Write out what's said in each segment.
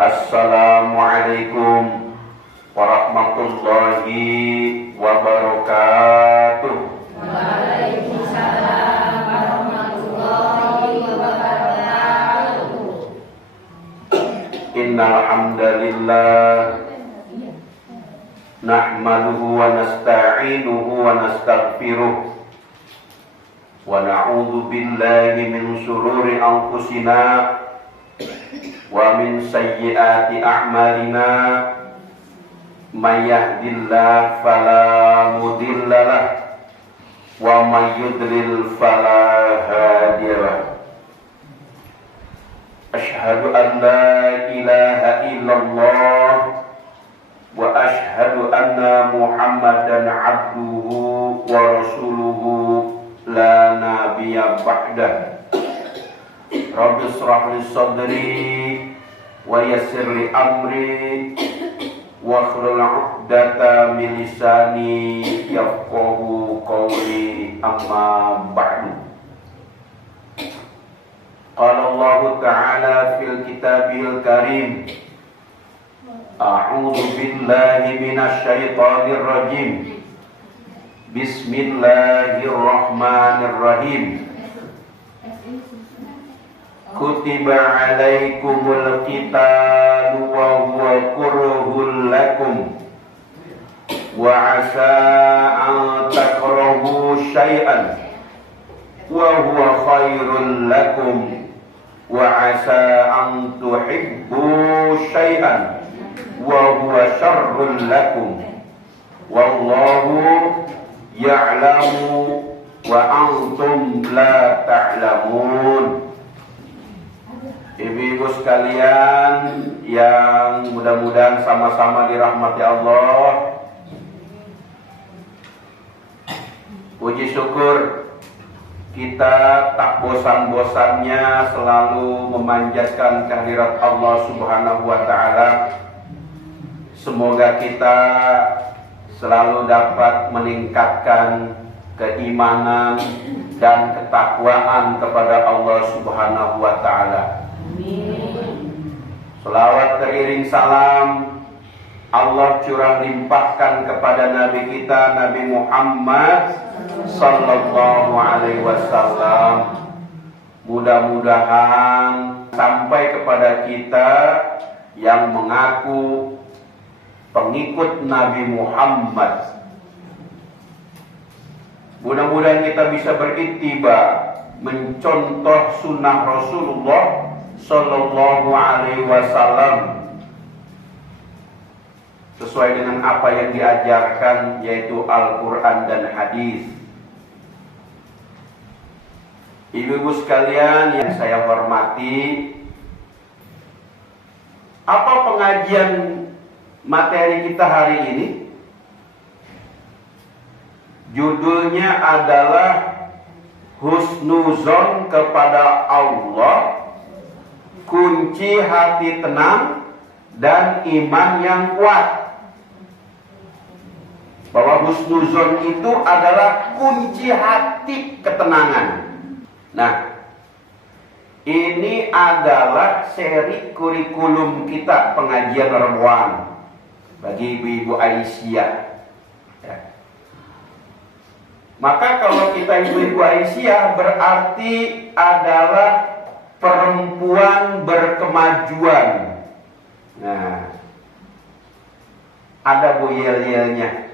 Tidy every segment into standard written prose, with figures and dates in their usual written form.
Assalamualaikum warahmatullahi wabarakatuh. Waalaikumsalam warahmatullahi wabarakatuh. Innal hamdalillah nahmaduhu wa nasta'inuhu wa nastaghfiruh wa na'udzu billahi min shururi anfusina wa min sayyiati a'malina. May yahdihillahu fala mudhillalah wa may yudlil fala hadiyalah. Asyhadu an la ilaha illallah wa asyhadu anna Muhammadan abduhu wa rasuluhu la nabiyya ba'dah. Rabbi shrah li sadri wa yassir li amri wa hlul 'uqdatam min lisani yafqahu qawli, amma ba'du. Qala Allah ta'ala fil kitabil karim, a'udzu billahi minasy syaithanir rajim. Bismillahirrahmanirrahim. Kutiba alaikumul qitalu wa huwa kurhul lakum wa asa an takrahu syai'an wa huwa khairul lakum wa asa an tuhibbu syai'an wa huwa syarrul lakum wallahu ya'lamu wa antum la ta'lamun. Ibu-ibu sekalian yang mudah-mudahan sama-sama dirahmati Allah, puji syukur kita tak bosan-bosannya selalu memanjatkan kehadirat Allah Subhanahu wa ta'ala. Semoga kita selalu dapat meningkatkan keimanan dan ketakwaan kepada Allah Subhanahu wa ta'ala. Selawat teriring salam Allah curah limpahkan kepada Nabi kita, Nabi Muhammad sallallahu alaihi wasallam. Mudah-mudahan sampai kepada kita yang mengaku pengikut Nabi Muhammad. Mudah-mudahan kita bisa berittiba, mencontoh sunnah Rasulullah sallallahu alaihi wasallam sesuai dengan apa yang diajarkan, yaitu Al-Quran dan hadis. Ibu-ibu sekalian yang saya hormati, apa pengajian materi kita hari ini? Judulnya adalah husnuzon kepada Allah, kunci hati tenang dan iman yang kuat. Bahwa husnuzon itu adalah kunci hati ketenangan. Nah, ini adalah seri kurikulum kita pengajian Ramadan bagi ibu-ibu Aisyah. Ya. Maka kalau kita ibu-ibu Aisyah berarti adalah perempuan berkemajuan. Nah, ada bu yel-yelnya.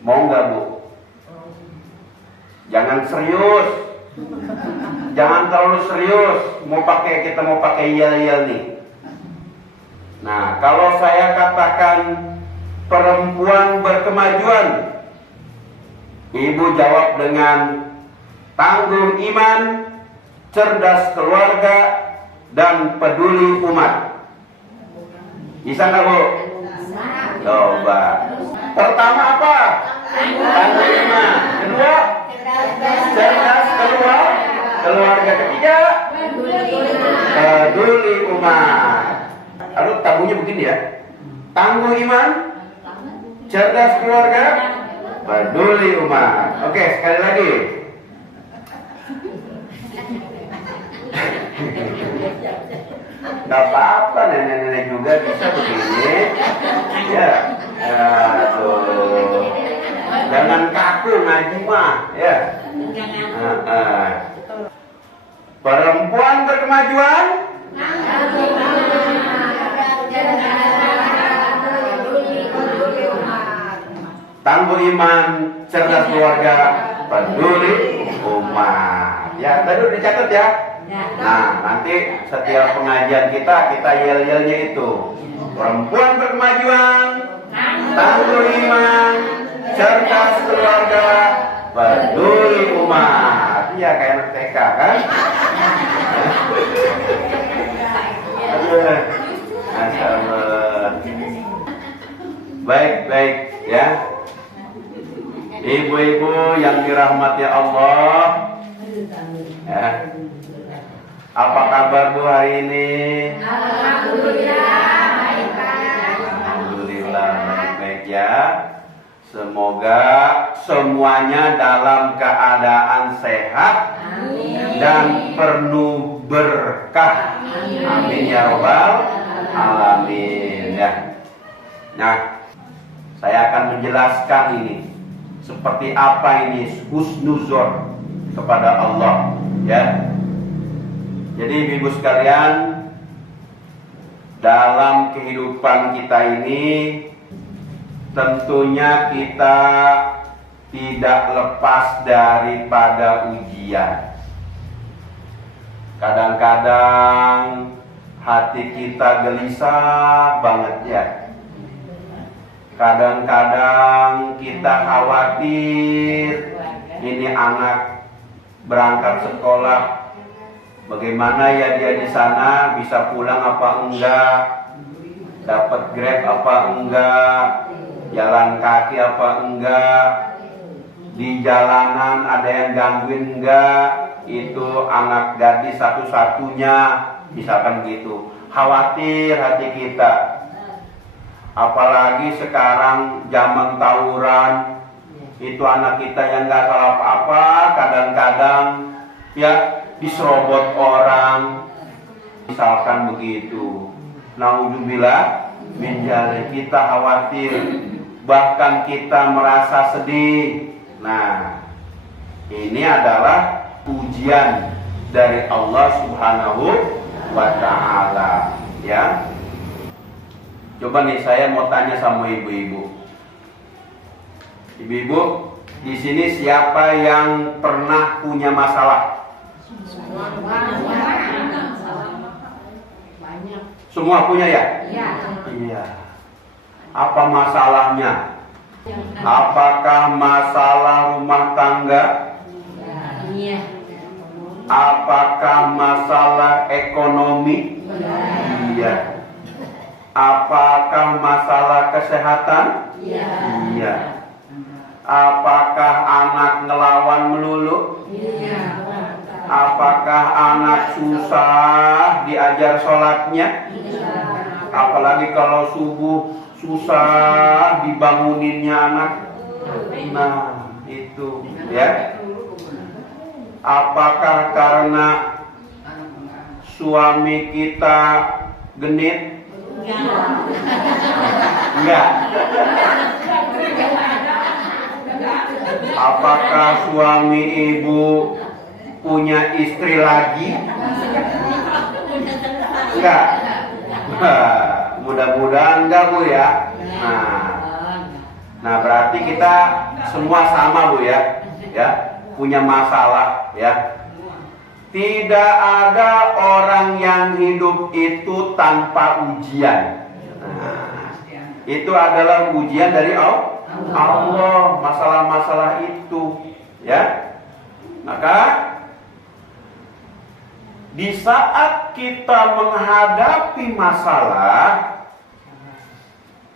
Mau nggak bu? Jangan serius, jangan terlalu serius. Kita mau pakai yel-yel nih. Nah, kalau saya katakan perempuan berkemajuan, ibu jawab dengan tangguh iman, cerdas keluarga, dan peduli umat. Bisa nggak bu? Coba. Pertama apa? Tangguh iman. Kedua, cerdas keluarga. Ketiga, peduli umat. Lalu tabuhnya begini ya: tangguh iman, cerdas keluarga, peduli umat. Oke, sekali lagi. Nggak apa-apa, nenek-nenek juga bisa begini. Ya, tuh. Jangan kaku ngaji mah, ya. Perempuan berkemajuan. Tangguh iman, cerdas keluarga, peduli umat. Ya, tadi udah dicatat ya. Nah, nanti setiap pengajian kita yel-yelnya itu. Perempuan berkemajuan, tangguh iman, cerdas keluarga, peduli umat. Iya, kayak anak TK kan? Masya Allah. Baik, ya. Ibu-ibu yang dirahmati Allah, ya. Apa kabar Bu hari ini? Alhamdulillah, baik ya. Semoga semuanya dalam keadaan sehat dan penuh berkah. Amin ya robbal alamin ya. Nah, saya akan menjelaskan ini seperti apa ini husnuzon kepada Allah ya. Jadi ibu sekalian, dalam kehidupan kita ini tentunya kita tidak lepas daripada ujian. Kadang-kadang hati kita gelisah banget ya. Kadang-kadang kita khawatir ini anak berangkat sekolah, bagaimana ya dia di sana, bisa pulang apa enggak, dapat Grab apa enggak, jalan kaki apa enggak, di jalanan ada yang gangguin enggak, itu anak gadis satu-satunya, misalkan gitu. Khawatir hati kita. Apalagi sekarang zaman tawuran, itu anak kita yang nggak salah apa-apa, kadang-kadang ya diserobot orang, misalkan begitu. Naudzubillah min dzalik, kita khawatir, bahkan kita merasa sedih. Nah, ini adalah ujian dari Allah Subhanahu wa Ta'ala ya. Coba nih saya mau tanya sama ibu-ibu. Ibu-ibu, di sini siapa yang pernah punya masalah? Semua punya ya? Iya. Apa masalahnya? Apakah masalah rumah tangga? Iya. Apakah masalah ekonomi? Iya. Apakah masalah kesehatan? Iya. Apakah anak ngelawan melulu? Iya. Apakah anak susah diajar sholatnya? Apalagi kalau subuh susah dibanguninnya anak. Nah, itu ya. Apakah karena suami kita genit? Enggak. Apakah suami ibu punya istri lagi? Enggak. Mudah-mudahan enggak Bu ya. Nah, berarti kita semua sama Bu ya. Ya, punya masalah ya. Tidak ada orang yang hidup itu tanpa ujian. Nah, itu adalah ujian dari Allah, masalah-masalah itu ya. Maka di saat kita menghadapi masalah,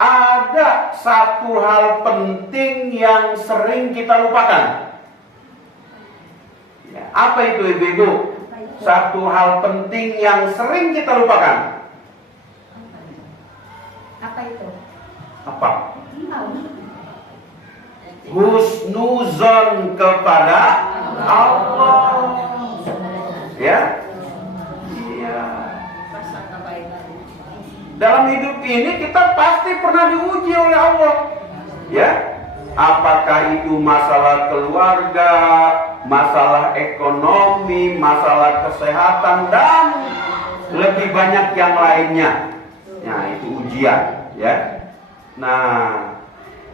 ada satu hal penting yang sering kita lupakan. Ya, apa itu ibu-ibu? Satu hal penting yang sering kita lupakan. Apa itu? Apa? Husnuzon kepada Allah. Ya? Iya. dalam hidup ini kita pasti pernah diuji oleh Allah. Ya, apakah itu masalah keluarga, masalah ekonomi, masalah kesehatan, dan lebih banyak yang lainnya. Nah, itu ujian, ya. Nah,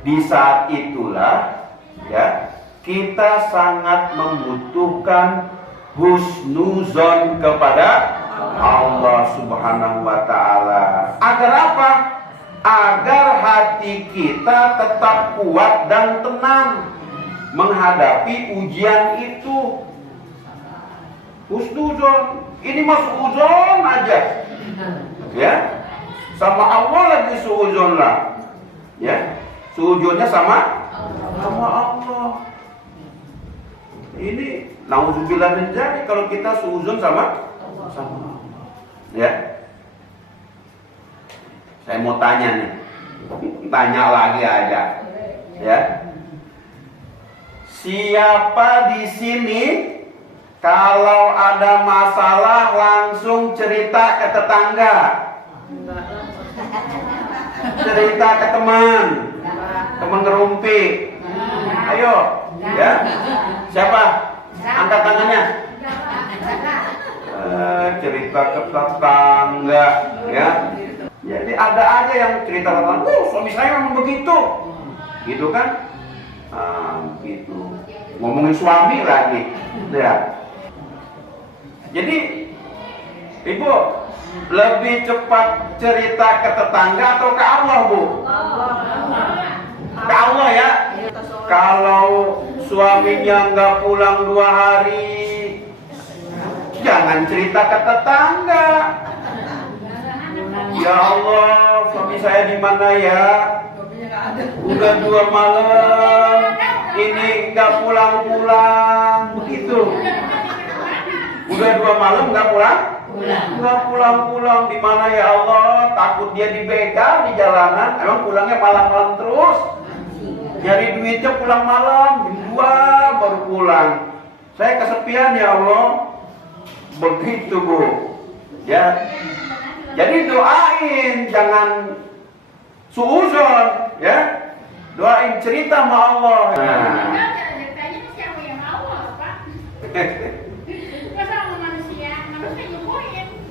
di saat itulah, ya, kita sangat membutuhkan husnuzon kepada Allah Subhanahu wa ta'ala. Agar apa? Agar hati kita tetap kuat dan tenang menghadapi ujian itu. Husnuzon, ini mah suuzon aja, ya. Sama Allah lagi suuzon lah, ya. Suuzonnya sama Allah. Ini naudzubillah min dzalik kalau kita suuzon sama Allah, ya. Saya mau tanya nih, tanya lagi aja, ya. Siapa di sini kalau ada masalah langsung cerita ke tetangga, cerita ke teman ngerumpi? Ayo, ya. Siapa? Angkat tangannya. Cerita ke tetangga, ya. Jadi ada aja yang cerita ke tetangga, suami saya memang begitu, gitu kan? Gitu. Ngomongin suami lagi, ya. Jadi, Ibu lebih cepat cerita ke tetangga atau ke Allah, Bu? Ke Allah, ya. Kalau suaminya nggak pulang 2 hari, jangan cerita ke tetangga. Ya Allah, suami saya di mana ya? Udah 2 malam, ini nggak pulang-pulang, begitu. Udah 2 malam nggak pulang? Nggak pulang-pulang, di mana ya Allah? Takut dia dibegal di jalanan. Emang pulangnya malam-malam terus? Nyari duitnya pulang malam, jam 2 baru pulang. Saya kesepian ya Allah. Begitu, Bu. Ya. Jadi doain, jangan suuzon, ya. Doain, cerita sama Allah. Nah.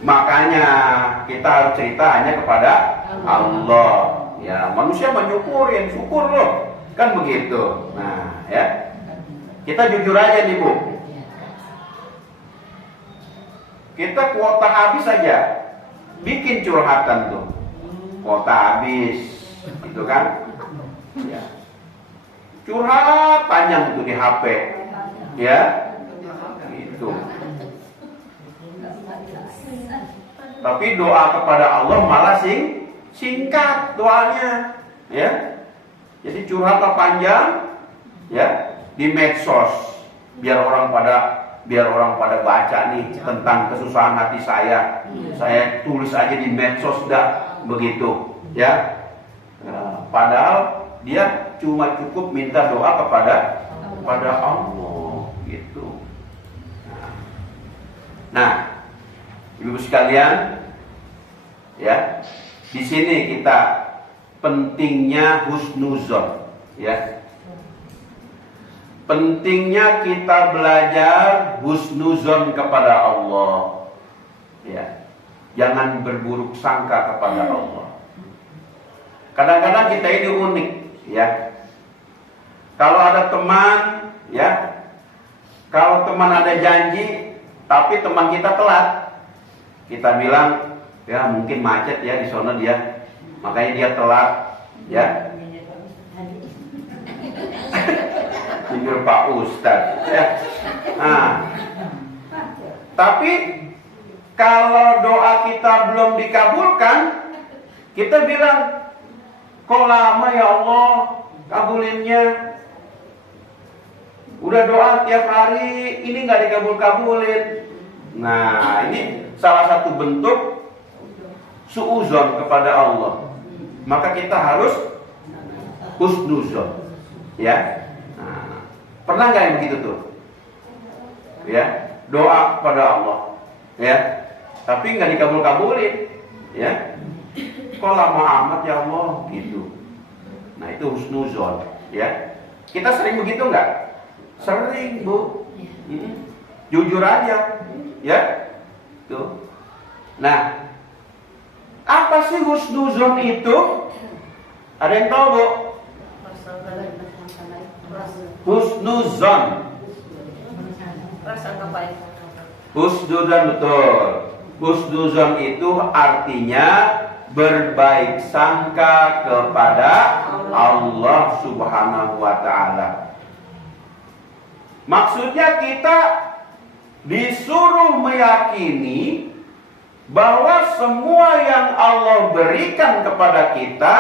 Makanya kita harus cerita hanya kepada Allah. Ya, manusia menyukurin, syukur loh. Kan begitu. Nah, ya. Kita jujur aja nih, Bu. Kita kuota habis aja, bikin curhatan tuh. Kuota habis, gitu kan? Ya. Curhat panjang tuh di HP. Ya. Gitu. Tapi doa kepada Allah malah singkat doanya, ya. Jadi curhatlah panjang, ya, di medsos, biar orang pada baca nih tentang kesusahan hati saya. Saya tulis aja di medsos dah, begitu, ya. Padahal dia cuma cukup minta doa kepada Allah, gitu. Nah, Ibu sekalian, ya, di sini kita pentingnya husnuzon, ya. Pentingnya kita belajar husnuzon kepada Allah, ya. Jangan berburuk sangka kepada Allah. Kadang-kadang kita ini unik, ya. Kalau ada teman, ya, kalau teman ada janji, tapi teman kita telat, kita bilang, ya mungkin macet ya di sana dia, makanya dia telat, ya. Jujur Pak Ustadz, ya. Nah, tapi kalau doa kita belum dikabulkan, kita bilang, kok lama ya Allah kabulinnya? Udah doa tiap hari, ini nggak dikabul-kabulin. Nah, ini salah satu bentuk suuzon kepada Allah. Maka kita harus husnuzon, ya. Nah, pernah nggak yang begitu tuh? Ya, doa kepada Allah, ya. Tapi nggak dikabul-kabulin, ya. kok lama amat ya Allah gitu. Nah itu husnuzon ya. Kita sering begitu nggak? Sering Bu. Jujur aja ya. Tuh. Nah, apa sih husnuzon itu? Ada yang tahu Bu? Husnuzon. Husnuzon betul. Husnuzon itu artinya berbaik sangka kepada Allah Subhanahu wa ta'ala. Maksudnya kita disuruh meyakini bahwa semua yang Allah berikan kepada kita,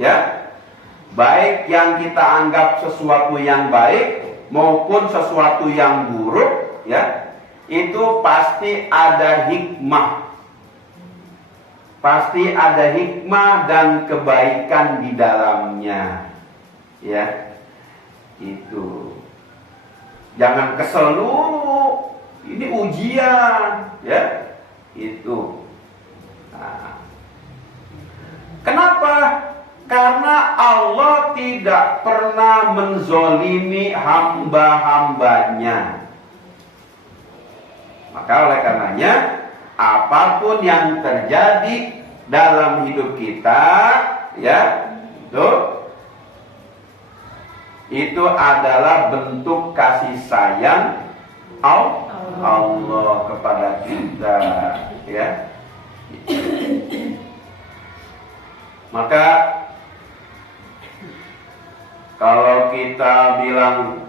ya, baik yang kita anggap sesuatu yang baik maupun sesuatu yang buruk, ya, itu pasti ada hikmah. Pasti ada hikmah dan kebaikan di dalamnya. Ya. Itu. Jangan kesel dulu. Ini ujian, ya. Itu. Nah. Kenapa? Karena Allah tidak pernah menzolimi hamba-hambanya. Maka oleh karenanya, apapun yang terjadi dalam hidup kita, ya, itu adalah bentuk kasih sayang Allah kepada kita, ya. Maka kalau kita bilang,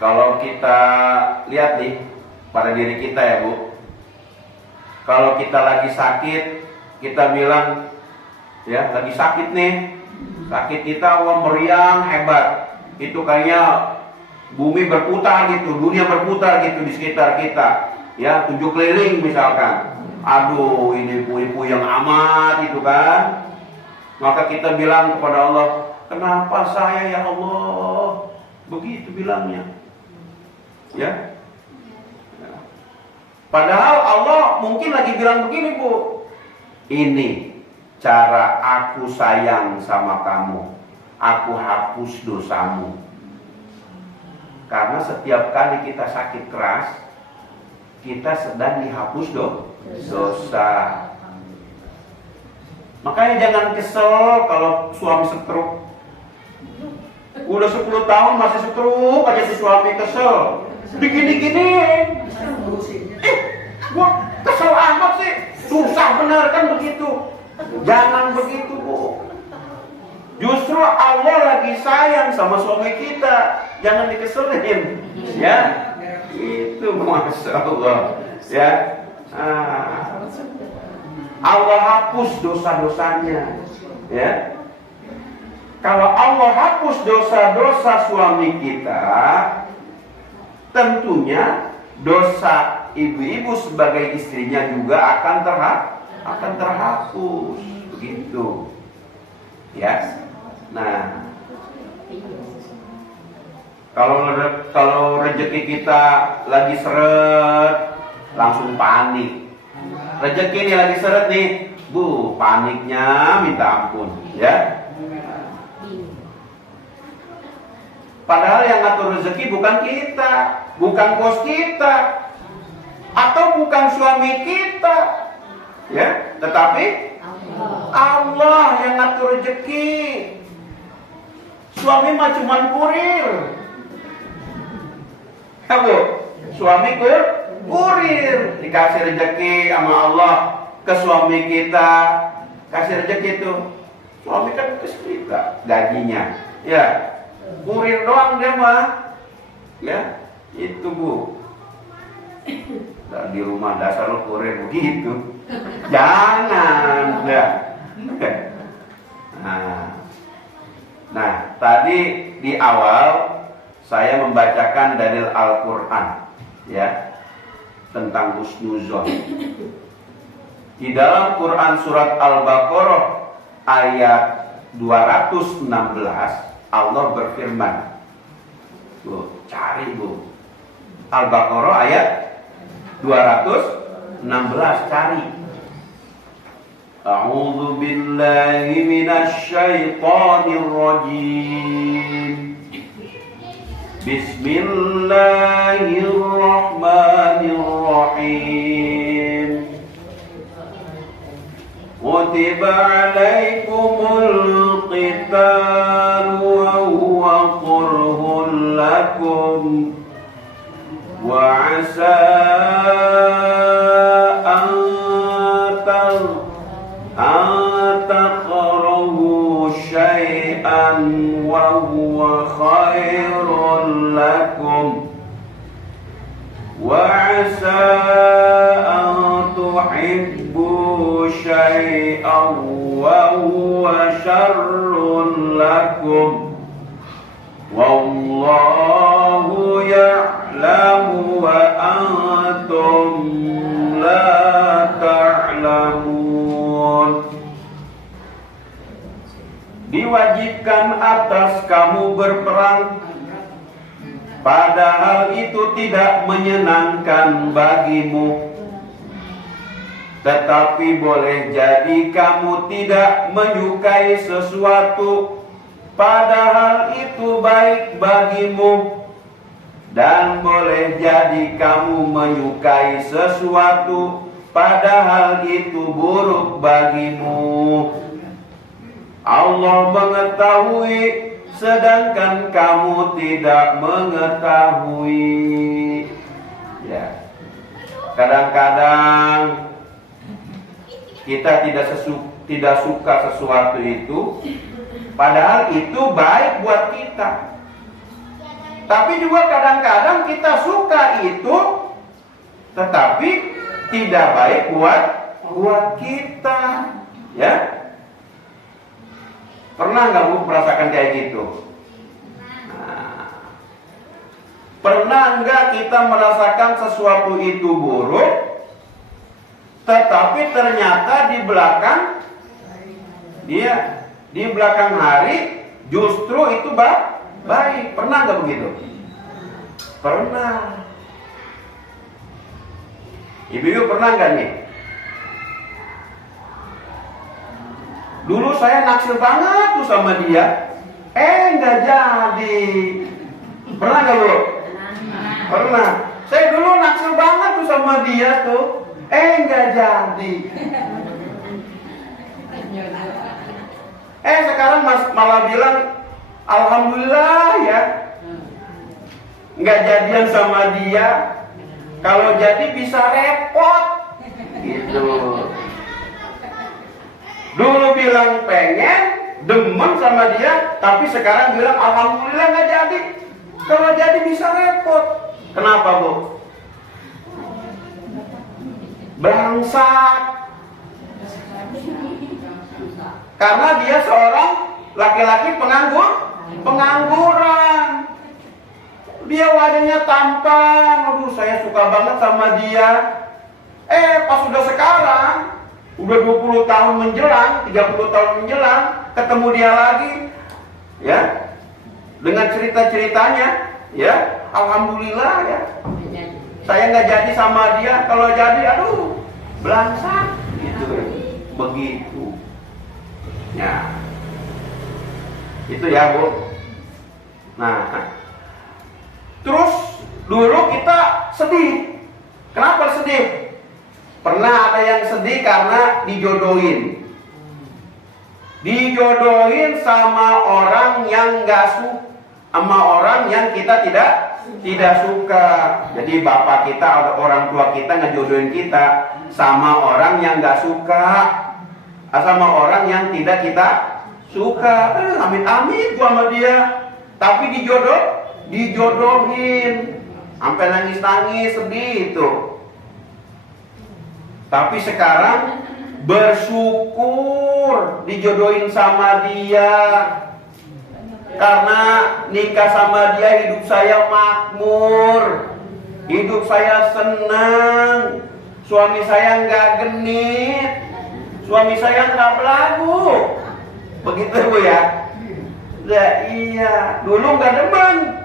kalau kita lihat nih pada diri kita ya Bu, kalau kita lagi sakit, kita bilang ya lagi sakit nih, sakit kita wah meriang hebat, itu kayaknya bumi berputar gitu, dunia berputar gitu di sekitar kita, ya 7 keliling misalkan, aduh ini ibu-ibu yang amat itu kan, maka kita bilang kepada Allah, kenapa saya ya Allah, begitu bilangnya. Ya. Padahal Allah mungkin lagi bilang begini Bu, ini cara aku sayang sama kamu, aku hapus dosamu. Karena setiap kali kita sakit keras, kita sedang dihapus dosa. Makanya jangan kesel kalau suami stroke. Udah 10 tahun masih stroke aja si suami kesel. Begini-gini, gua kesel amat sih, susah bener kan begitu. Jangan begitu Bu. Justru Allah lagi sayang sama suami kita, jangan dikeselin, ya. Itu Masya Allah, ya. Allah hapus dosa-dosanya, ya. Kalau Allah hapus dosa-dosa suami kita, tentunya dosa ibu-ibu sebagai istrinya juga akan terhapus, begitu, ya. Nah, kalau rezeki kita lagi seret, langsung panik. Rezeki ini lagi seret nih, Bu, paniknya minta ampun, ya. Padahal yang ngatur rezeki bukan kita, bukan bos kita, atau bukan suami kita, ya, tetapi Allah yang ngatur rezeki. Suami mah cuman kurir, ya Bu, suami kurir, dikasih rezeki sama Allah ke suami kita, kasih rezeki itu, suami kan kesulitan gajinya, ya. Kurir doang dia mah, ya, itu Bu. Dan di rumah dasar lo kurir begitu, jangan, ya. Nah, tadi di awal saya membacakan dalil Al-Quran, ya, tentang husnuzon. Di dalam Quran surat Al-Baqarah ayat 216. Allah berfirman, Bu, cari Bu, Al-Baqarah ayat 216, cari. A'udzu billahi minasy syaithanir rajim. Bismillahirrahmanirrahim. Kutiba 'alaikumul qitalu wa huwa kurhun lakum wa 'asa takrahu syai'an wa huwa khairun lakum wa 'asa an tuhibbu syai'an wa huwa syarrun lakum wallahu ya'lamu wa antum la ta'lamun. Diwajibkan atas kamu berperang, padahal itu tidak menyenangkan bagimu. Tetapi boleh jadi kamu tidak menyukai sesuatu, padahal itu baik bagimu. Dan boleh jadi kamu menyukai sesuatu, padahal itu buruk bagimu. Allah mengetahui, sedangkan kamu tidak mengetahui. Ya, kadang-kadang kita tidak suka sesuatu itu, padahal itu baik buat kita. Tapi juga kadang-kadang kita suka itu, tetapi tidak baik buat kita. Ya. Pernah nggak Bu merasakan kayak gitu? Nah, pernah nggak kita merasakan sesuatu itu buruk, tetapi ternyata di belakang hari justru itu baik? Pernah nggak begitu? Pernah. Ibu-ibu pernah nggak nih? Dulu saya naksir banget tuh sama dia, nggak jadi. Pernah nggak Bu? Pernah. Saya dulu naksir banget tuh sama dia tuh, nggak jadi. Sekarang malah bilang, alhamdulillah ya, nggak jadian sama dia. Kalau jadi bisa repot, gitu. Dulu bilang pengen, demen sama dia, tapi sekarang bilang alhamdulillah nggak jadi. Kalau jadi bisa repot. Kenapa Bu? Bangsat. Karena dia seorang laki-laki pengangguran. Dia wajahnya tampan, aduh saya suka banget sama dia. Pas sudah sekarang, udah 20 tahun menjelang, 30 tahun menjelang, ketemu dia lagi, ya, dengan cerita-ceritanya, ya, alhamdulillah ya, saya nggak jadi sama dia, kalau jadi, aduh, belangsak, gitu, begitu, ya, itu ya Bu. Nah, terus dulu kita sedih, kenapa sedih? Pernah ada yang sedih karena dijodohin sama orang yang gak suka, sama orang yang kita tidak suka. Jadi bapak kita atau orang tua kita ngejodohin kita sama orang yang gak suka, sama orang yang tidak kita suka. Amit-amit gua sama dia, tapi dijodohin sampai nangis-nangis sedih itu. Tapi sekarang bersyukur dijodohin sama dia, karena nikah sama dia hidup saya makmur, hidup saya senang, suami saya nggak genit, suami saya nggak belagu, begitu Bu ya. Nah, iya, dulu nggak demen,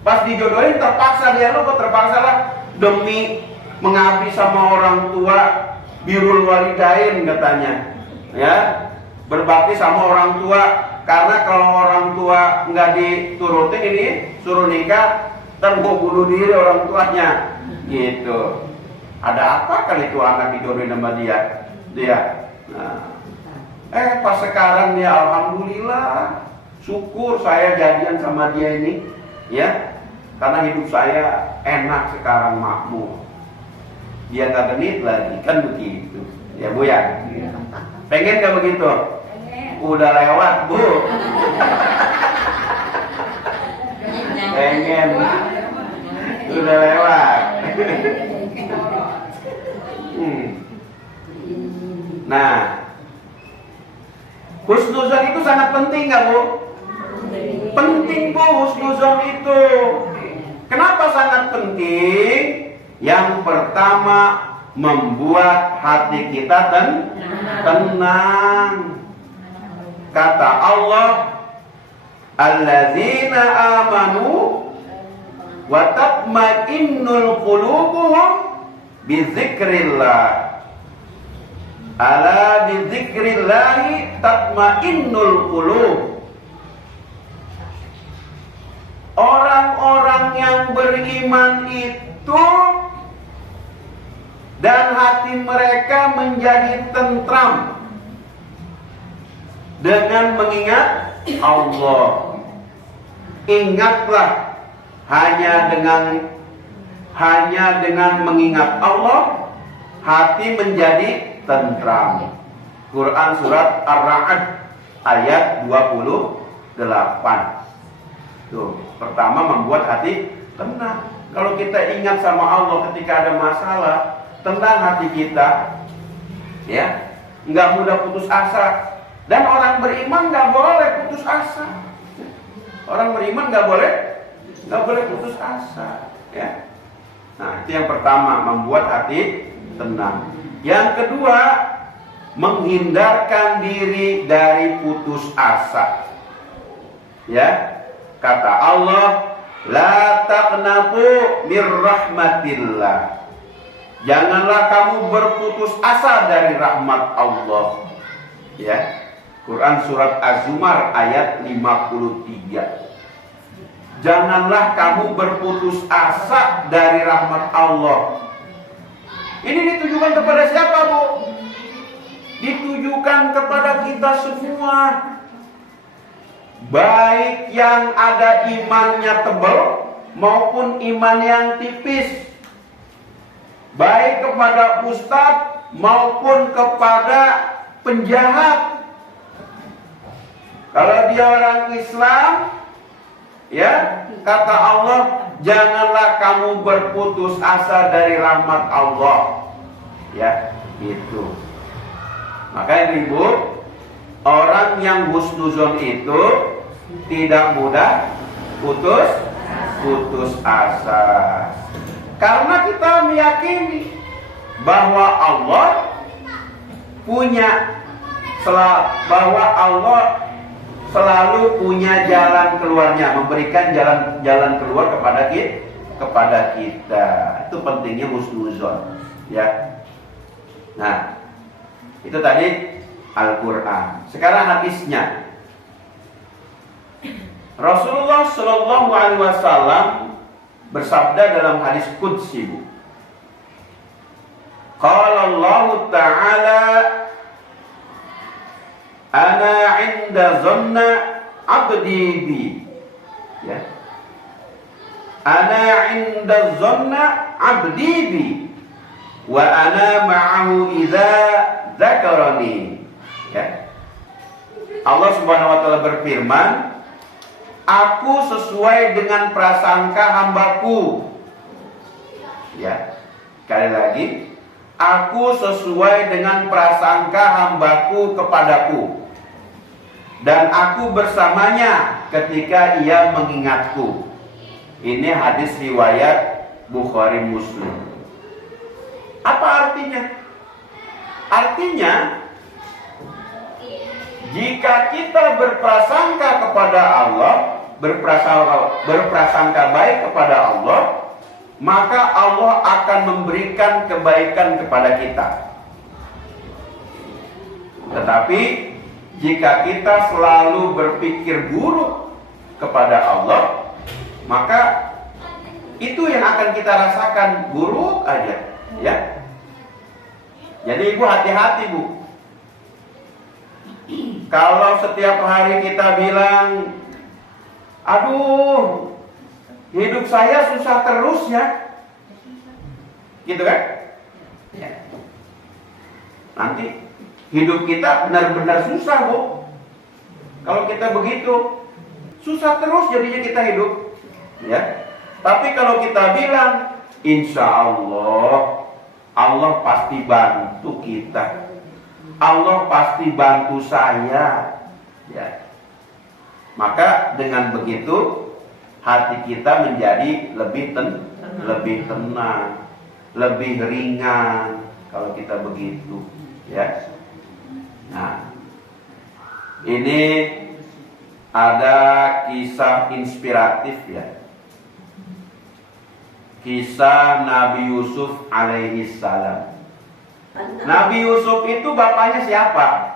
pas dijodohin terpaksa dia, lu kok terpaksa lah demi mengabdi sama orang tua, birrul walidain katanya. Ya, berbakti sama orang tua. Karena kalau orang tua nggak diturutin ini, suruh nikah, ntar mau bunuh diri orang tuanya. Gitu. Ada apa kali itu anak dijodohin sama dia? Nah. Pas sekarang ya alhamdulillah, syukur saya jadian sama dia ini, ya, karena hidup saya enak sekarang, makmur. Dia nggak genit lagi, kan begitu, ya Bu ya. Pengen nggak begitu? Udah lewat Bu. Pengen, udah lewat. Nah, husnuzon itu sangat penting nggak Bu? Penting Bu, husnuzon itu. Kenapa sangat penting? Yang pertama, membuat hati kita tenang. Kata Allah, alladzina amanu wa tatma'innul qulubuhum bizikrillah. Ala bizikrillahi tatma'innul qulub. Orang-orang yang beriman itu dan hati mereka menjadi tentram dengan mengingat Allah. Ingatlah, hanya dengan mengingat Allah, hati menjadi tentram. Quran surat Ar-Ra'd ayat 28. Tuh, pertama membuat hati tenang. Kalau kita ingat sama Allah ketika ada masalah, tenang hati kita, ya, nggak mudah putus asa. Dan orang beriman nggak boleh putus asa. Orang beriman nggak boleh putus asa, ya. Nah, itu yang pertama, membuat hati tenang. Yang kedua, menghindarkan diri dari putus asa. Ya, kata Allah, la taqnatu mir rahmatillah. Janganlah kamu berputus asa dari rahmat Allah. Ya. Quran surat Az-Zumar ayat 53. Janganlah kamu berputus asa dari rahmat Allah. Ini ditujukan kepada siapa, Bu? Ditujukan kepada kita semua. Baik yang ada imannya tebal maupun iman yang tipis. Baik kepada ustadz maupun kepada penjahat. Kalau dia orang Islam, ya, kata Allah, janganlah kamu berputus asa dari rahmat Allah. Ya, itu. Makanya Ibu, orang yang husnuzon itu tidak mudah putus asa. Karena kita meyakini bahwa Allah selalu punya jalan keluarnya, memberikan jalan keluar kepada kita. Itu pentingnya husnuzon, ya. Nah, itu tadi Al-Quran. Sekarang hadisnya. Rasulullah Shallallahu Alaihi Wasallam bersabda dalam hadis qudsi. Qala Allah Ta'ala, ana 'inda zanna 'abdi bi. Ya. Ana 'inda zanna 'abdi bi wa ana ma'ahu idza dzakarani. Ya. Allah Subhanahu wa taala berfirman, aku sesuai dengan prasangka hambaku. Ya. Sekali lagi, aku sesuai dengan prasangka hambaku kepadaku, dan aku bersamanya ketika ia mengingatku. Ini hadis riwayat Bukhari Muslim. Apa artinya? Artinya, jika kita berprasangka kepada Allah, berprasangka baik kepada Allah, maka Allah akan memberikan kebaikan kepada kita. Tetapi jika kita selalu berpikir buruk kepada Allah, maka itu yang akan kita rasakan buruk aja, ya. Jadi ibu hati-hati bu. Kalau setiap hari kita bilang, aduh, hidup saya susah terus ya, gitu kan? Ya. Nanti hidup kita benar-benar susah bu. Kalau kita begitu, susah terus jadinya kita hidup, ya. Tapi kalau kita bilang, insya Allah, Allah pasti bantu kita. Allah pasti bantu saya, ya. Maka dengan begitu hati kita menjadi lebih tenang, lebih ringan kalau kita begitu, ya. Nah, ini ada kisah inspiratif, ya. Kisah Nabi Yusuf alaihi salam. Nabi Yusuf itu bapaknya siapa?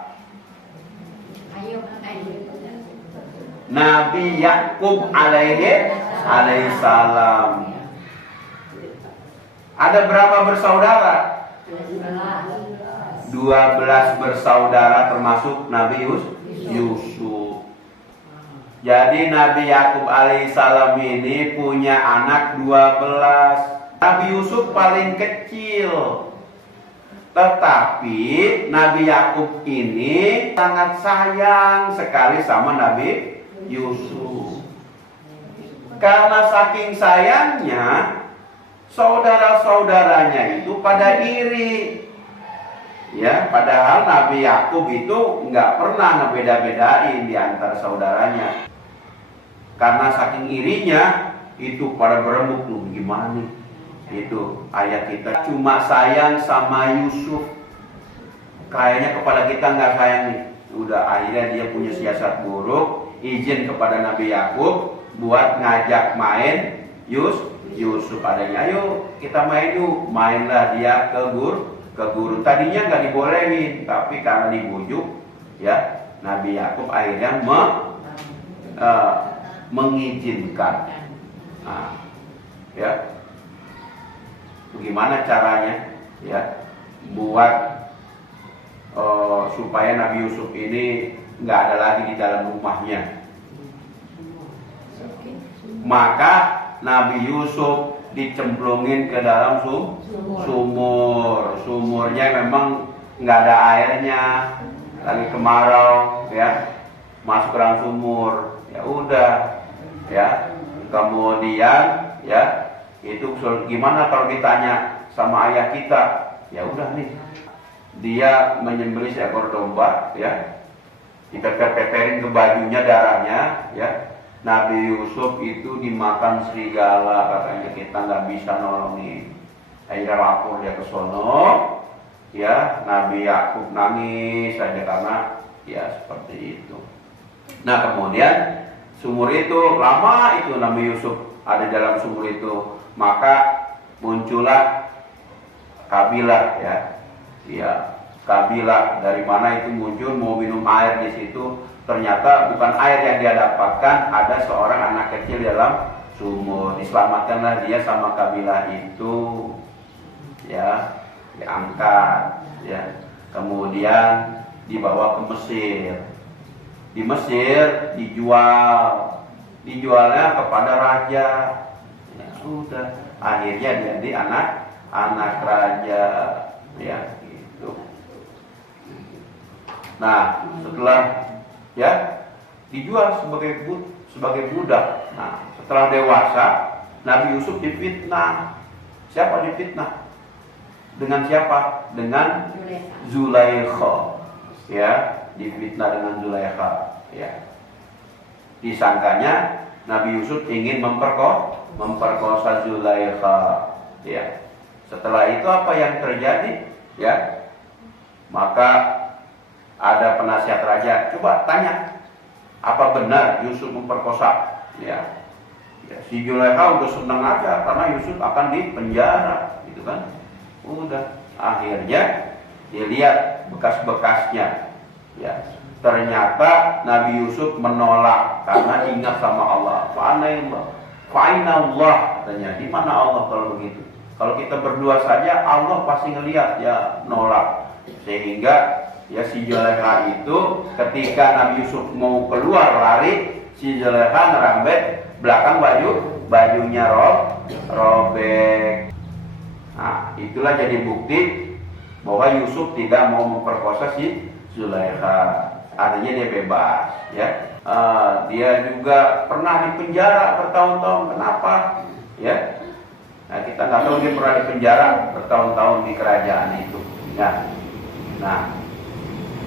Nabi Yakub alaihi salam. Ada berapa bersaudara? 12 bersaudara termasuk Nabi Yusuf. Jadi Nabi Yakub alaihissalam ini punya anak 12. Nabi Yusuf paling kecil. Tetapi Nabi Yakub ini sangat sayang sekali sama Nabi Yusuf. Karena saking sayangnya, saudara-saudaranya itu pada iri. Ya, padahal Nabi Yakub itu nggak pernah ngebeda-bedain di antara saudaranya. Karena saking irinya, itu pada berembuk tuh, gimana nih? Itu ayat kita cuma sayang sama Yusuf. Kayaknya kepada kita nggak sayang nih. Udah akhirnya dia punya siasat buruk, izin kepada Nabi Yakub buat ngajak main Yusuf adanya. Ayo kita main yuk. Mainlah dia ke guru. Tadinya nggak dibolehin, tapi karena dibujuk, ya Nabi Yakub akhirnya mengizinkan. Nah, ya, bagaimana caranya, ya, buat supaya Nabi Yusuf ini nggak ada lagi di dalam rumahnya. Maka Nabi Yusuf dicemplungin ke dalam sumur. Sumurnya memang nggak ada airnya, lagi kemarau, ya, masuk ke dalam sumur. Ya udah, ya. Kemudian, ya, itu gimana kalau ditanya sama ayah kita? Ya udah nih, dia menyembelih seekor domba, ya. Kita teterin ke bajunya darahnya, ya. Nabi Yusuf itu dimakan serigala, katanya kita nggak bisa nolongin. Akhirnya lapor dia ke sono, ya. Nabi Yakub nangis saja karena ya seperti itu. Nah kemudian sumur itu lama itu Nabi Yusuf ada dalam sumur itu, maka muncullah kabilah, ya, kabilah dari mana itu muncul mau minum air di situ. Ternyata bukan air yang dia dapatkan, ada seorang anak kecil dalam sumur. Diselamatkanlah dia sama kabilah itu, ya, diangkat, ya. Kemudian dibawa ke Mesir. Di Mesir dijualnya kepada raja. Ya sudah, akhirnya jadi anak raja, ya gitu. Nah, setelah ya dijual sebagai budak. Nah, setelah dewasa Nabi Yusuf difitnah. Siapa difitnah? Dengan siapa? Dengan Zulaikha. Ya, difitnah dengan Zulaikha, ya. Disangkanya Nabi Yusuf ingin memperkosa Zulaikha, ya. Setelah itu apa yang terjadi? Ya. Maka ada penasihat raja, coba tanya, apa benar Yusuf memperkosa? Ya, si Zulaikha udah senang aja karena Yusuf akan dipenjara, gitu kan? Udah, akhirnya dilihat bekas-bekasnya, Ya, ternyata Nabi Yusuf menolak karena ingat sama Allah. Fa'ina Allah katanya. Di mana Allah kalau begitu? Kalau kita berdua saja, Allah pasti ngelihat ya, nolak. Sehingga ya si Zulaikha itu ketika Nabi Yusuf mau keluar lari, si Zulaikha ngerambet belakang bajunya robek. Nah, itulah jadi bukti bahwa Yusuf tidak mau memperkosa si Zulaikha. Artinya dia bebas, ya. Dia juga pernah dipenjara bertahun-tahun. Kenapa? Ya. Nah, kita nggak tahu dia pernah dipenjara bertahun-tahun di kerajaan itu. Ya. Nah,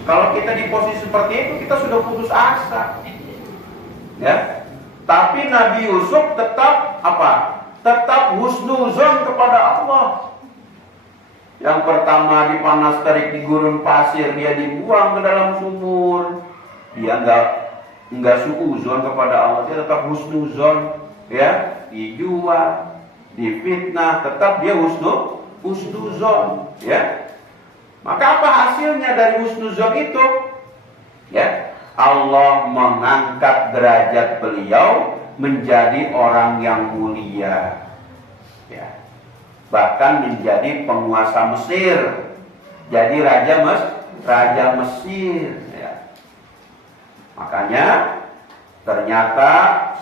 kalau kita di posisi seperti itu, kita sudah putus asa. Ya. Tapi Nabi Yusuf tetap apa? Tetap husnuzon kepada Allah. Yang pertama dipanas terik di gurun pasir, dia dibuang ke dalam sumur. Dia enggak suuzon kepada Allah, dia tetap husnuzon, ya, dijual, difitnah, tetap dia husnuzon, ya. Maka apa hasilnya dari husnuzon itu? Ya, Allah mengangkat derajat beliau menjadi orang yang mulia. Ya. Bahkan menjadi penguasa Mesir. Jadi raja Mesir, ya. Makanya ternyata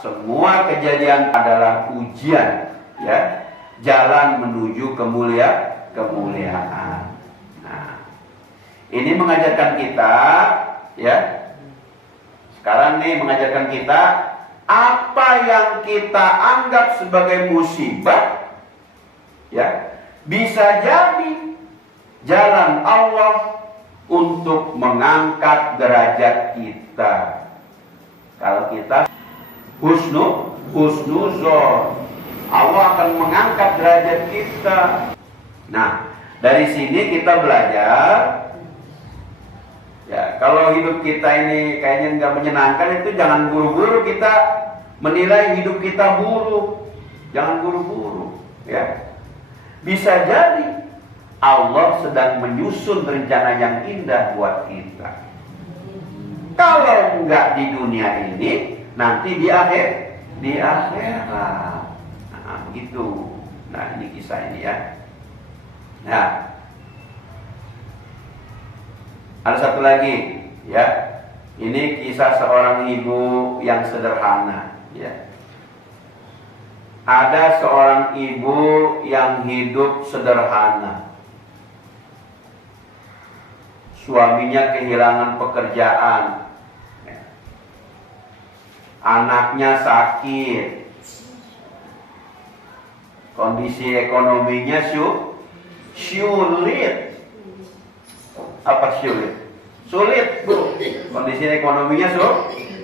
semua kejadian adalah ujian, ya. Jalan menuju kemuliaan. Nah, ini mengajarkan kita, ya. Sekarang nih mengajarkan kita apa yang kita anggap sebagai musibah, ya, bisa jadi jalan Allah untuk mengangkat derajat kita. Kalau kita husnuzon, Allah akan mengangkat derajat kita. Nah, dari sini kita belajar, ya, kalau hidup kita ini kayaknya nggak menyenangkan, itu jangan buru-buru kita menilai hidup kita buruk. Jangan buru-buru, ya. Bisa jadi Allah sedang menyusun rencana yang indah buat kita. Kalau enggak di dunia ini, nanti di akhirat. Nah, begitu. Nah, ini kisah ini, ya. Nah, ada satu lagi, ya. Ini kisah seorang ibu yang sederhana, ya. Ada seorang ibu yang hidup sederhana. Suaminya kehilangan pekerjaan. Anaknya sakit. Kondisi ekonominya sulit. Apa sulit? Sulit, Bu. Kondisi ekonominya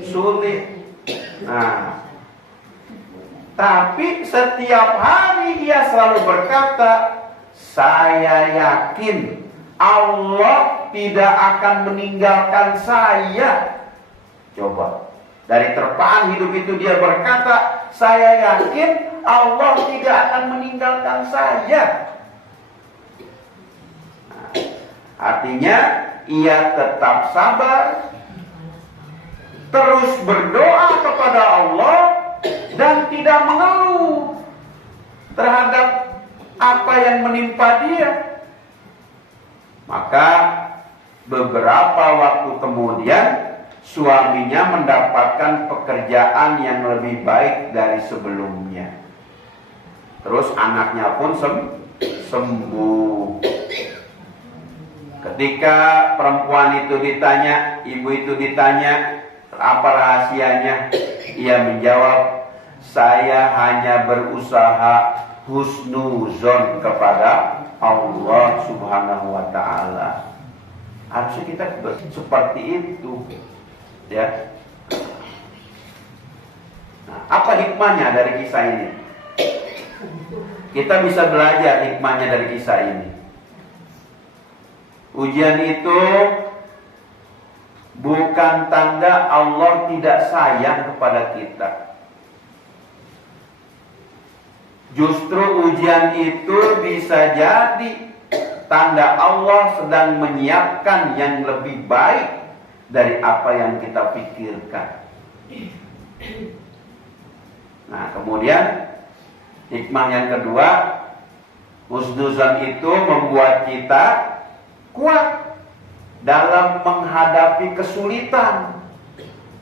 sulit. Nah, tapi setiap hari dia selalu berkata, saya yakin Allah tidak akan meninggalkan saya. Coba, dari terpaan hidup itu dia berkata, saya yakin Allah tidak akan meninggalkan saya. Nah, artinya ia tetap sabar, terus berdoa kepada Allah, dan tidak mengeluh terhadap apa yang menimpa dia. Maka beberapa waktu kemudian suaminya mendapatkan pekerjaan yang lebih baik dari sebelumnya. Terus anaknya pun sembuh. Ketika perempuan itu ditanya, ibu itu ditanya, apa rahasianya? Ia menjawab, saya hanya berusaha husnuzon kepada Allah Subhanahu wa ta'ala. Harusnya kita seperti itu, ya. Nah, apa hikmahnya dari kisah ini? Kita bisa belajar hikmahnya dari kisah ini. Ujian itu bukan tanda Allah tidak sayang kepada kita. Justru ujian itu bisa jadi tanda Allah sedang menyiapkan yang lebih baik dari apa yang kita pikirkan. Nah, kemudian hikmah yang kedua, husnuzan itu membuat kita kuat dalam menghadapi kesulitan.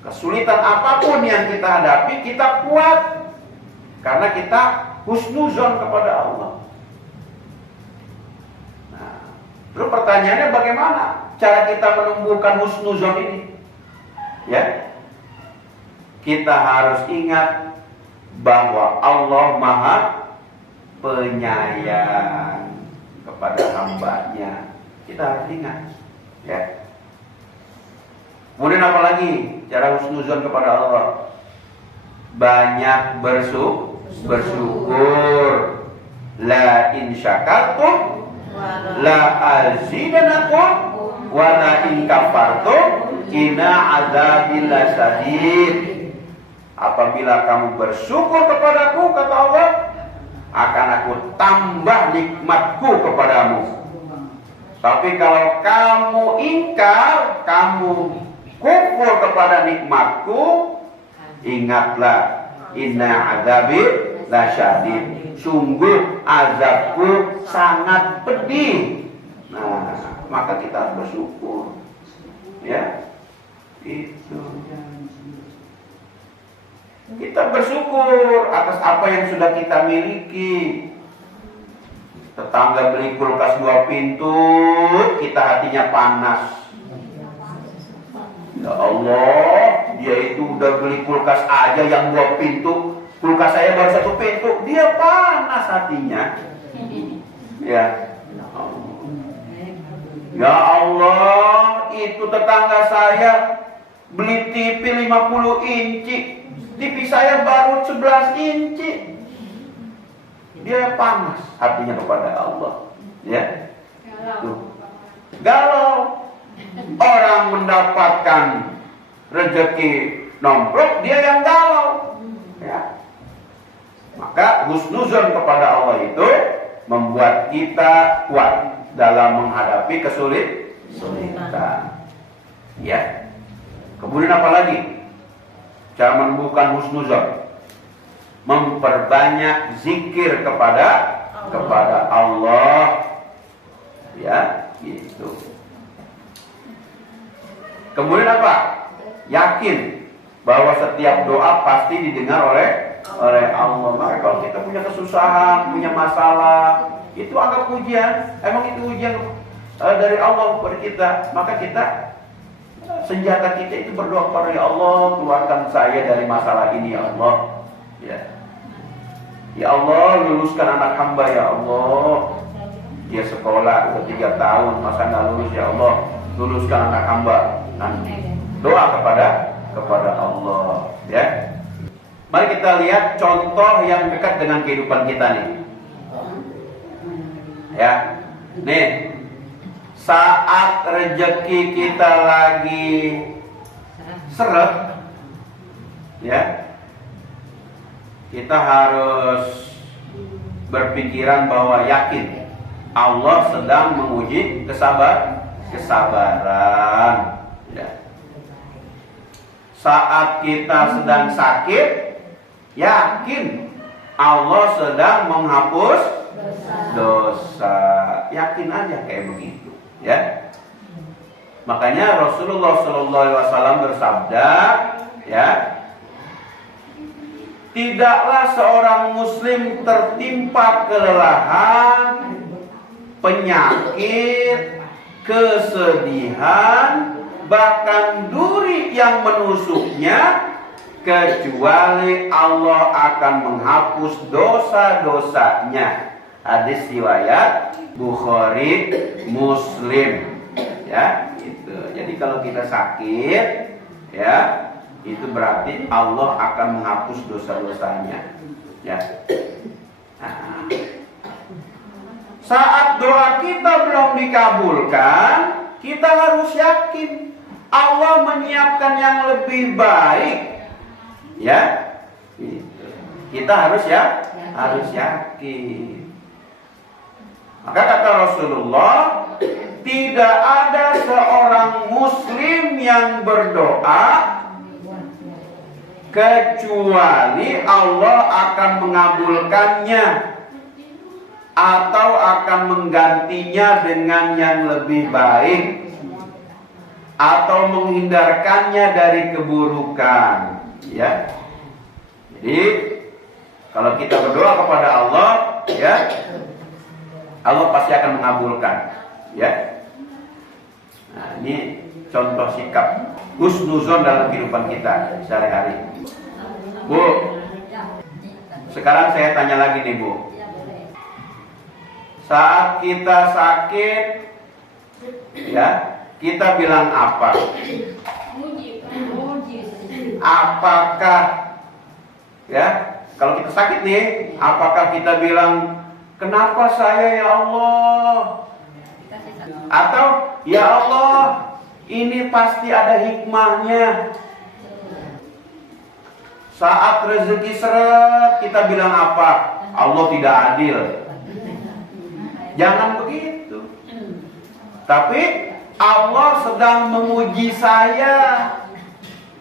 Kesulitan apapun yang kita hadapi, kita kuat karena kita husnuzan kepada Allah. Nah, terus pertanyaannya bagaimana cara kita menumbuhkan husnuzan ini? Ya, kita harus ingat bahwa Allah Maha Penyayang kepada hambanya. Kita harus ingat, ya. Kemudian apa lagi cara husnuzon kepada Allah? Banyak bersyukur. La in syakartum la azidanakum wa la in kafartum inna azabil lasyadid. Apabila kamu bersyukur kepadaku, kata Allah, akan aku tambah nikmatku kepadamu. Tapi kalau kamu ingkar, kamu kufur kepada nikmatku, ingatlah, inna azabi lasyadid. Sungguh azabku sangat pedih. Nah, maka kita harus bersyukur. Ya, itu. Kita bersyukur atas apa yang sudah kita miliki. Tetangga beli kulkas 2 pintu, kita hatinya panas. Ya Allah, dia itu udah beli kulkas aja yang 2 pintu, kulkas saya baru 1 pintu, dia panas hatinya. Ya, ya Allah, itu tetangga saya beli TV 50 inci, TV saya baru 11 inci. Dia panas hatinya kepada Allah. Ya, galau. Orang mendapatkan rezeki nomplok, dia yang galau. Ya. Maka husnuzon kepada Allah itu membuat kita kuat dalam menghadapi kesulitan. Ya. Kemudian apa lagi? Cara menumbuhkan husnuzon, memperbanyak zikir kepada Allah. Ya, gitu. Kemudian apa? Yakin bahwa setiap doa pasti didengar oleh Allah. Maka kalau kita punya kesusahan, punya masalah, itu anggap ujian. Emang itu ujian dari Allah kepada kita. Maka kita, senjata kita itu berdoa kepada Allah, keluarkan saya dari masalah ini ya Allah. Ya, ya Allah, luluskan anak hamba ya Allah. Dia sekolah udah 3 tahun, masa nggak lulus ya Allah, luluskan anak hamba. Nah, doa kepada Allah. Ya, mari kita lihat contoh yang dekat dengan kehidupan kita nih. Ya, nih. Saat rezeki kita lagi seret, ya, kita harus berpikiran bahwa yakin Allah sedang menguji kesabaran. Ya. Saat kita sedang sakit, yakin Allah sedang menghapus dosa. Yakin aja kayak begitu. Ya, makanya Rasulullah SAW bersabda, ya, tidaklah seorang muslim tertimpa kelelahan, penyakit, kesedihan, bahkan duri yang menusuknya, kecuali Allah akan menghapus dosa-dosanya. Hadis riwayat Bukhari, Muslim. Ya, itu. Jadi kalau kita sakit, ya, itu berarti Allah akan menghapus dosa-dosanya. Ya. Nah, saat doa kita belum dikabulkan, kita harus yakin Allah menyiapkan yang lebih baik. Ya, gitu. Kita harus yakin. Maka kata Rasulullah, tidak ada seorang muslim yang berdoa kecuali Allah akan mengabulkannya atau akan menggantinya dengan yang lebih baik atau menghindarkannya dari keburukan. Ya. Jadi kalau kita berdoa kepada Allah, ya, Allah pasti akan mengabulkan. Ya. Nah, ini contoh sikap husnuzon dalam kehidupan kita sehari-hari. Bu, sekarang saya tanya lagi nih Bu. Saat kita sakit, ya, kita bilang apa? Apakah, ya, kalau kita sakit nih, apakah kita bilang, kenapa saya ya Allah? Atau, ya Allah, ini pasti ada hikmahnya. Saat rezeki seret, kita bilang apa? Allah tidak adil. Jangan begitu. Tapi Allah sedang menguji saya.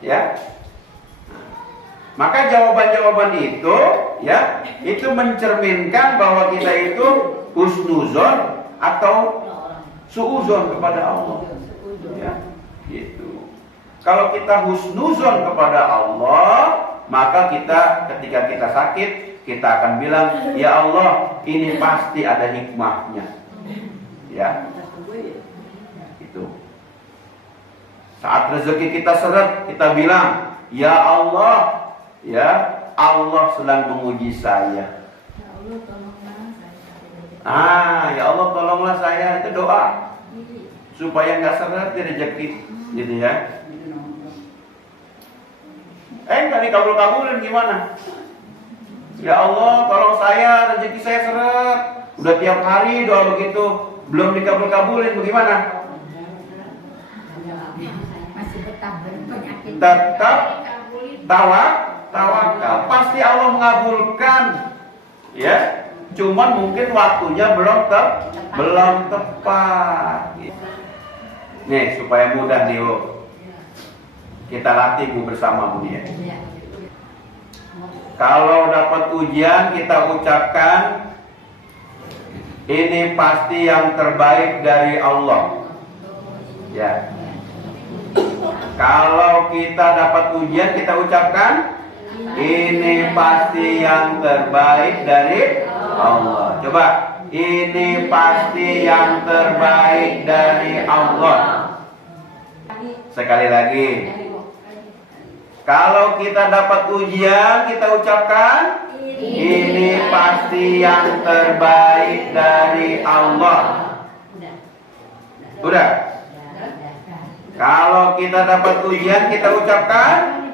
Ya. Maka jawaban-jawaban itu, ya, itu mencerminkan bahwa kita itu husnuzon atau suuzon kepada Allah. Ya, gitu. Kalau kita husnuzon kepada Allah, maka kita ketika kita sakit, kita akan bilang, ya Allah, ini pasti ada hikmahnya. Ya. Itu. Saat rezeki kita seret, kita bilang, ya Allah, ya, Allah sedang menguji saya. Ya Allah tolonglah saya, itu doa supaya nggak seret di rezeki, gitu ya. Nggak dikabul-kabulin gimana? Ya Allah, tolong saya, rezeki saya seret. Udah tiap hari doa begitu, belum dikabul-kabulin, bagaimana? Tetap tawakal, pasti Allah mengabulkan. Ya, cuman mungkin waktunya belum tepat. Nih, supaya mudah nih, Bu. Kita latih Bu bersama Bu ya. Kalau dapat ujian kita ucapkan, ini pasti yang terbaik dari Allah. Ya. Kalau kita dapat ujian kita ucapkan, ini pasti yang terbaik dari Allah. Coba, ini pasti yang terbaik dari Allah. Sekali lagi. Kalau kita dapat ujian, kita ucapkan, ini pasti yang terbaik dari Allah. Udah? Kalau kita dapat ujian, kita ucapkan,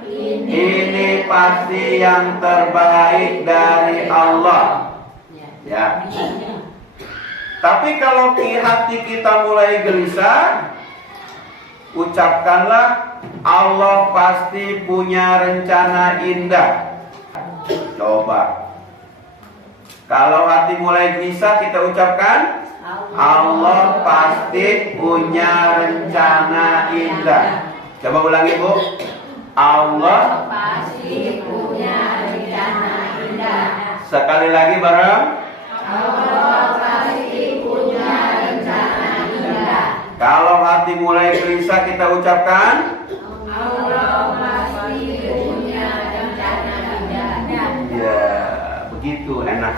ini pasti yang terbaik dari Allah. Ya. Tapi kalau hati kita mulai gelisah, ucapkanlah, Allah pasti punya rencana indah. Coba. Kalau hati mulai gelisah, kita ucapkan, Allah pasti punya rencana indah. Coba ulangi Bu. Allah pasti punya rencana indah. Sekali lagi bareng. Allah pasti punya rencana indah. Kalau hati mulai gelisah, kita ucapkan, Allah pasti punya rencana indah. Ya, begitu enak.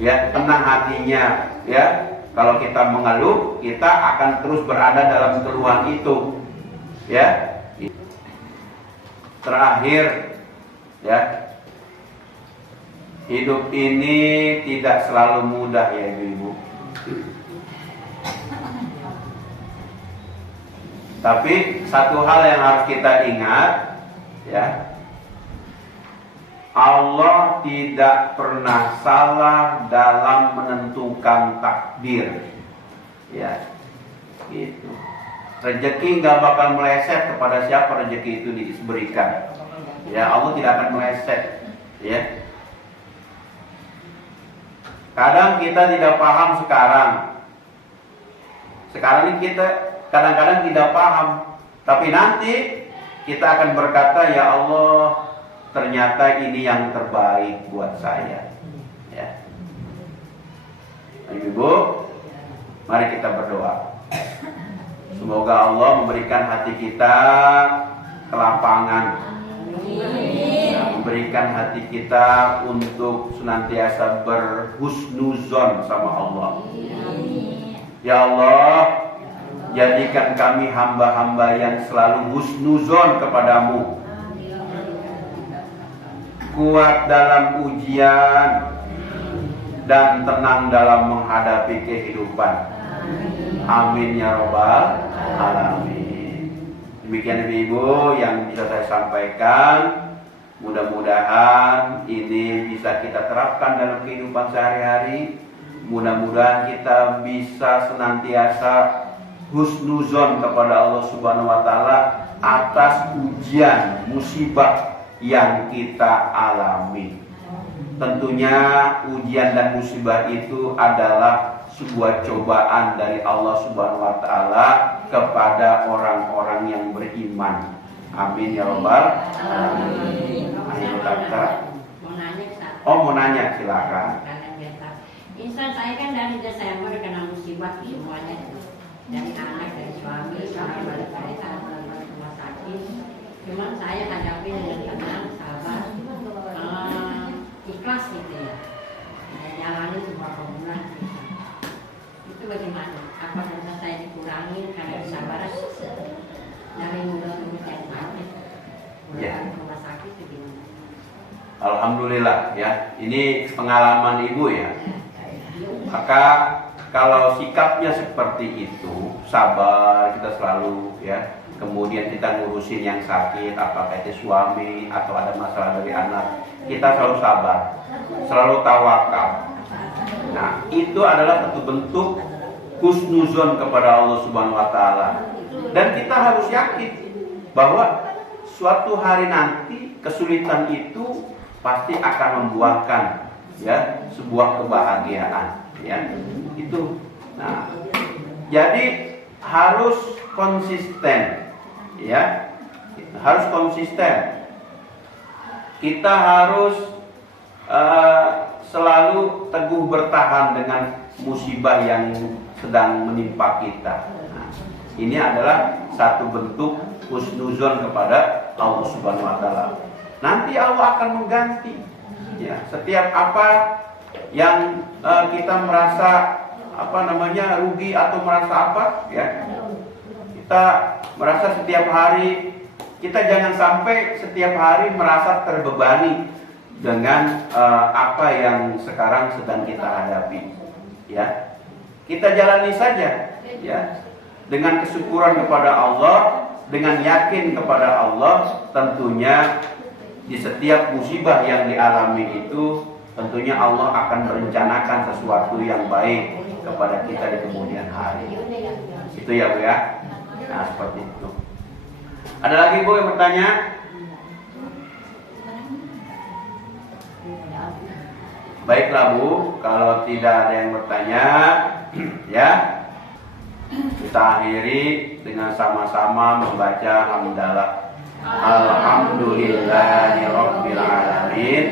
Ya, tenang hatinya. Ya, kalau kita mengeluh, kita akan terus berada dalam keluhan itu. Ya. Terakhir, ya, hidup ini tidak selalu mudah ya Ibu. Tapi satu hal yang harus kita ingat, ya, Allah tidak pernah salah dalam menentukan takdir. Ya, gitu. Rezeki nggak bakal meleset kepada siapa rezeki itu diberikan. Ya, Allah tidak akan meleset. Ya. Kadang kita tidak paham sekarang. Sekarang ini kita kadang-kadang tidak paham. Tapi nanti kita akan berkata, ya Allah, ternyata ini yang terbaik buat saya. Ya. Ibu, mari kita berdoa. Semoga Allah memberikan hati kita kelapangan, memberikan hati kita untuk senantiasa berhusnuzon sama Allah. Ya Allah, jadikan kami hamba-hamba yang selalu husnuzon kepadamu, kuat dalam ujian dan tenang dalam menghadapi kehidupan. Amin ya robbal alamin. Demikian ibu yang bisa saya sampaikan. Mudah-mudahan ini bisa kita terapkan dalam kehidupan sehari-hari. Mudah-mudahan kita bisa senantiasa husnuzon kepada Allah Subhanahu wa taala atas ujian musibah yang kita alami. Tentunya ujian dan musibah itu adalah sebuah cobaan dari Allah Subhanahu wa taala kepada orang-orang yang beriman. Amin ya rabbal alamin. Ayo kata. Mau nanya silakan. Insan saya kan dari Desember kena musibah semuanya, dari anak, dari suami, sampai balik-balik balik rumah sakit. Cuman saya hadapi dengan tenang, sabar, ikhlas gitu ya. Saya jalani beberapa bulan. Itu bagaimana? Apa bisa saya dikurangi karena kesabaran dari mudah kemudian sakit, rumah sakit itu gimana? Alhamdulillah ya, ini pengalaman ibu ya. Maka kalau sikapnya seperti itu, sabar kita selalu ya. Kemudian kita ngurusin yang sakit, apakah itu suami atau ada masalah dari anak, kita selalu sabar, selalu tawakal. Nah, itu adalah satu bentuk husnuzon kepada Allah Subhanahu wa taala. Dan kita harus yakin bahwa suatu hari nanti kesulitan itu pasti akan membuahkan ya sebuah kebahagiaan ya. Itu. Nah, jadi harus konsisten ya. Harus konsisten. Kita harus selalu teguh bertahan dengan musibah yang sedang menimpa kita. Nah, ini adalah satu bentuk husnuzon kepada Allah Subhanahu wa taala. Nanti Allah akan mengganti ya setiap apa yang kita merasa rugi atau merasa apa ya. Kita merasa setiap hari, kita jangan sampai setiap hari merasa terbebani dengan apa yang sekarang sedang kita hadapi ya. Kita jalani saja ya dengan kesyukuran kepada Allah, dengan yakin kepada Allah. Tentunya di setiap musibah yang dialami itu tentunya Allah akan merencanakan sesuatu yang baik kepada kita di kemudian hari. Itu ya Bu ya. Nah seperti itu. Ada lagi Bu yang bertanya? Baiklah Bu, kalau tidak ada yang bertanya, ya kita akhiri dengan sama-sama membaca hamdalah. Alhamdulillahirabbil alamin.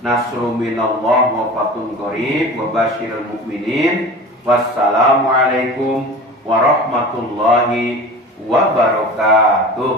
Nasru minallah wa fathun qarib wa basyiril mukminin. Wassalamualaikum warahmatullahi wabarakatuh.